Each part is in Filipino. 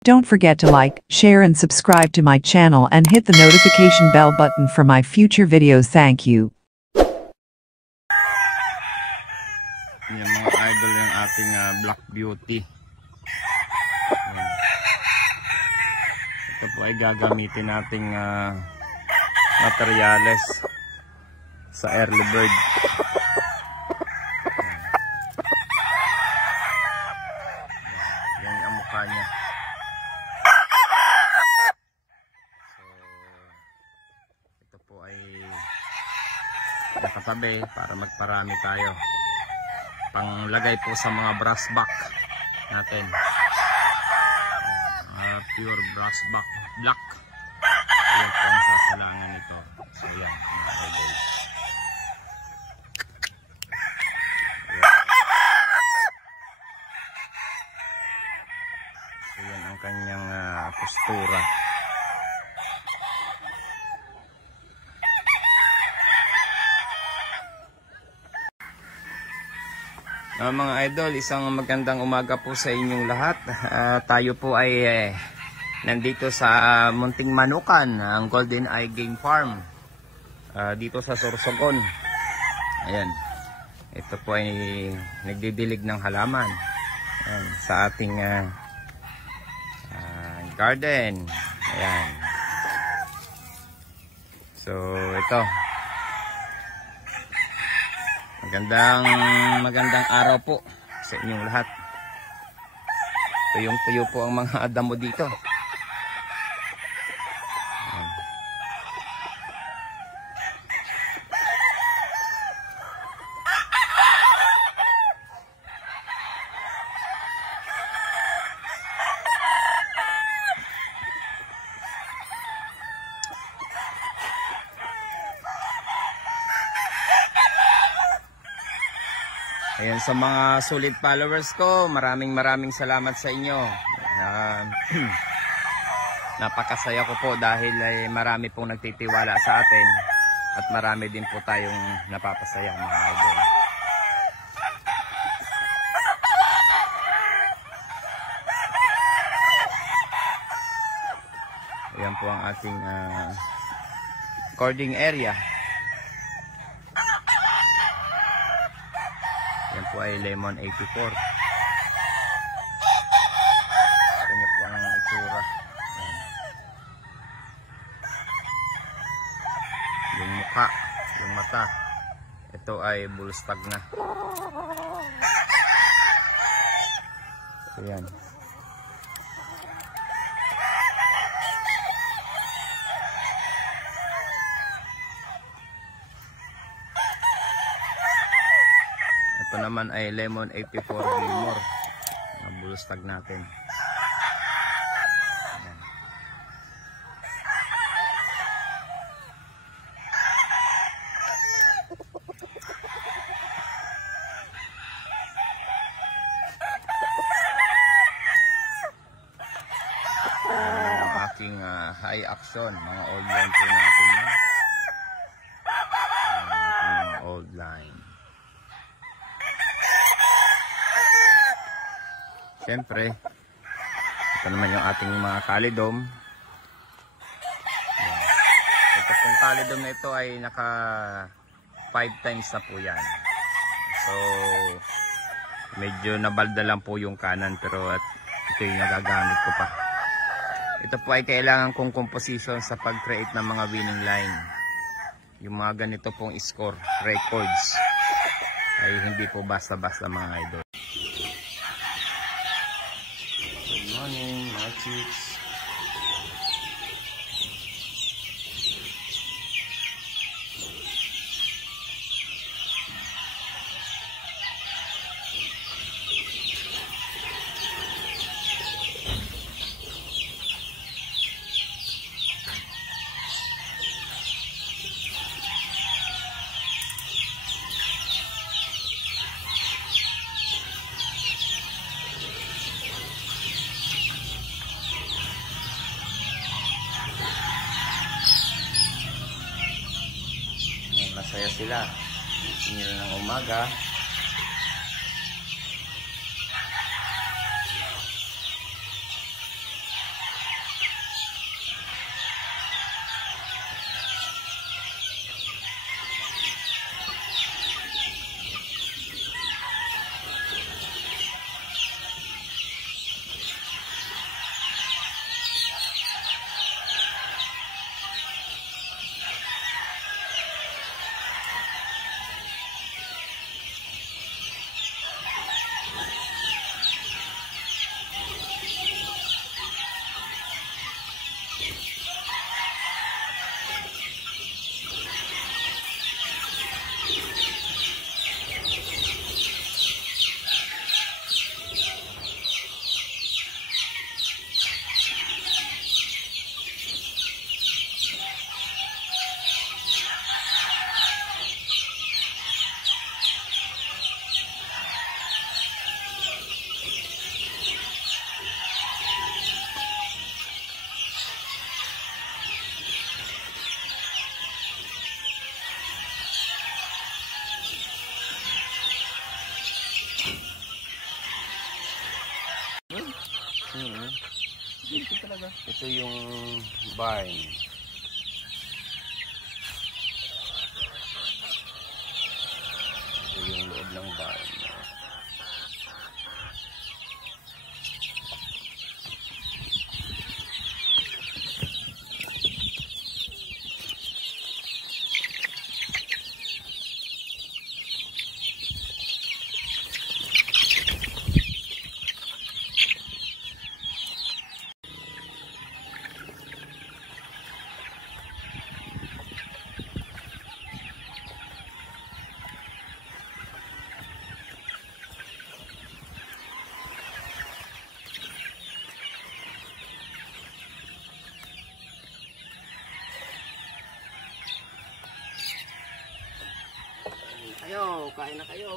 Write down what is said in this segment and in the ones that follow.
Don't forget to like, share and subscribe to my channel and hit the notification bell button for my future videos. Thank you. Yan mga idol yung ating Black Beauty. Ito po ay gagamitin nating materyales sa early bird. Yan ang mukha niya. So, ito po ay nakatabi para magparami tayo. Panglagay po sa mga brass back natin. Pure brass back black. Yan po ang sasalangan nito. So yan, mga idol. So yan ang kanyang postura. Mga idol, isang magandang umaga po sa inyong lahat. Tayo po ay nandito sa Munting Manukan, ang Golden Eye Game Farm, dito sa Sorsogon. Ayan, ito po ay nagdidilig ng halaman. Ayan, sa ating garden. Ayan. So ito, magandang araw po sa inyong lahat. Tuyong-tuyo po ang mga damo dito. Ayan, sa mga solid followers ko, maraming salamat sa inyo. Napakasaya ko po dahil marami pong nagtitiwala sa atin at marami din po tayong napapasaya, mga idol. Ayan po ang ating recording area. Yan po ay Lemon 84. Kanya po ang itsura. Yung mukha, yung mata. Ito ay bulstag na. So yan. Ito naman ay Lemon 84 Gilmore. Nabulustag natin. Ayan. Ang aking high action, mga old line po natin. Mga old line. Siyempre, ito naman yung ating mga kalidom. Ito pong kalidom na ito ay naka 5 times na po yan. So, medyo nabalda lang po yung kanan, pero at ito yung nagagamit ko pa. Ito po ay kailangan kong composition sa pag-create ng mga winning line. Yung mga ganito pong score, records, ay hindi po basta-basta, mga idol. Morning, mga chicks. Masaya sila. Sinira ng umaga. Dito talaga. Ito yung barn. Ito yung loob ng barn. Kayo, kain na kayo.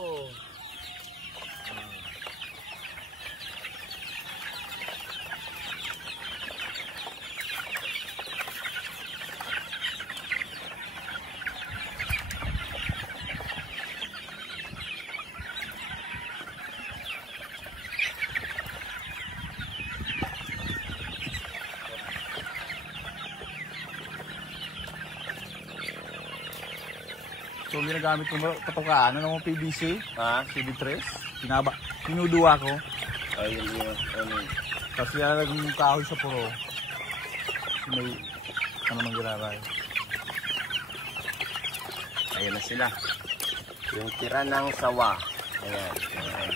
So ginagamit ko patukaan, ano ng PVC, Ha? CD3, pinuduwa ko, Ayun yun. Ano? tapos nilalagay yung kahoy sa puro. May ano nang giraray. Ayun na sila. Yung tira ng sawa. Ayan. Ayan.